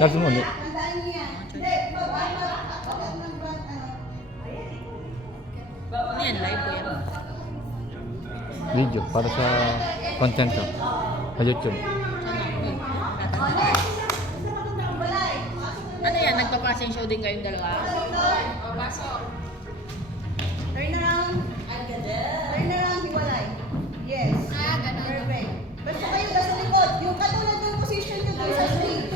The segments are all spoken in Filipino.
Lahat mo ulit. Ano yan? Live ko yan. Video para sa content ko. Sa YouTube. Ano yan? Nagpa-passing show din kayong dalawa? Turn around. Turn around, hiwalay. Yes. Ganun. Perfect. Basta kayo nasa likod. Yung katulad ng position nyo dun sa stage.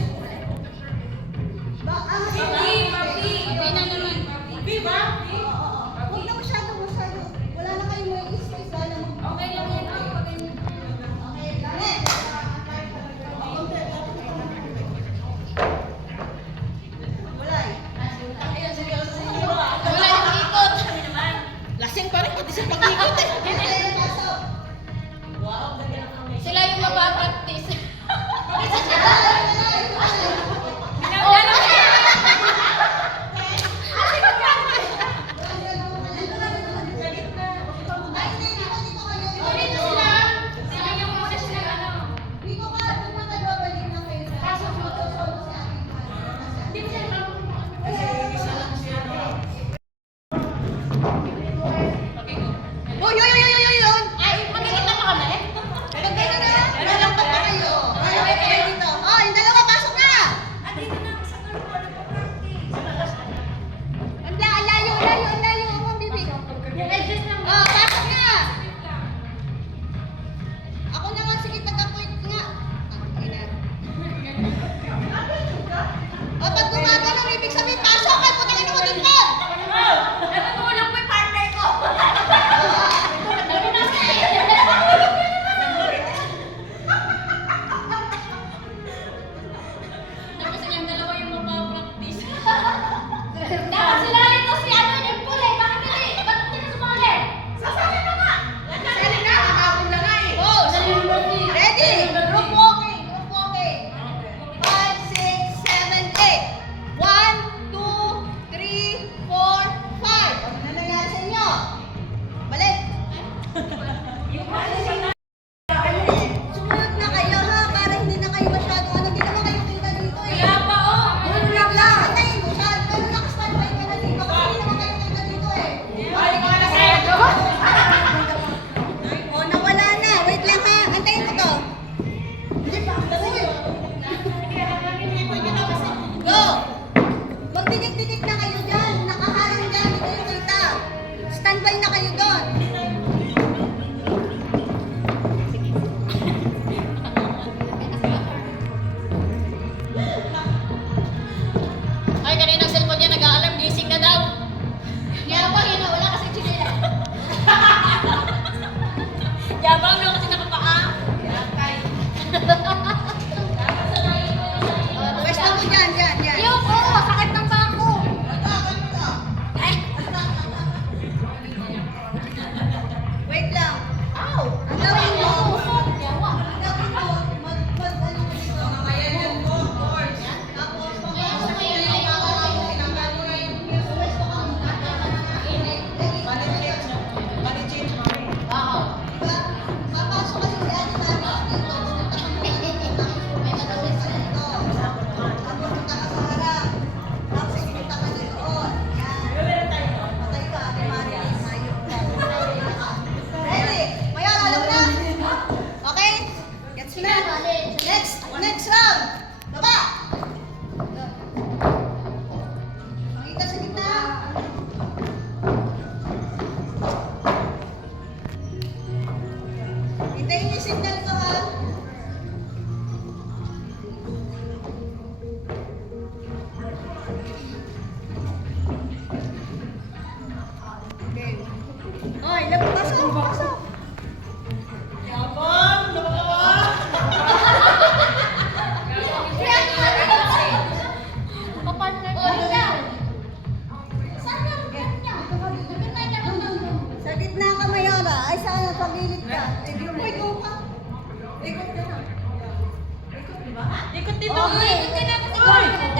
Okay na naman. Huwag na masyado. Wala na kayong may space. Okay lang yan. Okay, ganit. Hiwalay. Wala yung ikot. Lasing pa rin pati sa pag-ikot eh. Sila yung mapapractice. Standby na kayo doon. Ay, kanina ang cellphone niya nag-a-alarm, gising na daw. Yabang yun, wala kasi chinela. Yabang no kasi nakapaa. Pwesto mo dyan. Yung sakit ng bako. Wait lang. Ow! Ang gawin mo. Yawa. Next round. Baba. Pakita sa gitna. Hintayin yung signal ko ha. Okay. Oy, pasok. Sa gitna ka, Mayora. Ay, saan ang pagilid ka? Ikot ka. Ikot ka na. Ikot, di ba? Ikot dito. Okay. Ikot ka na kasi.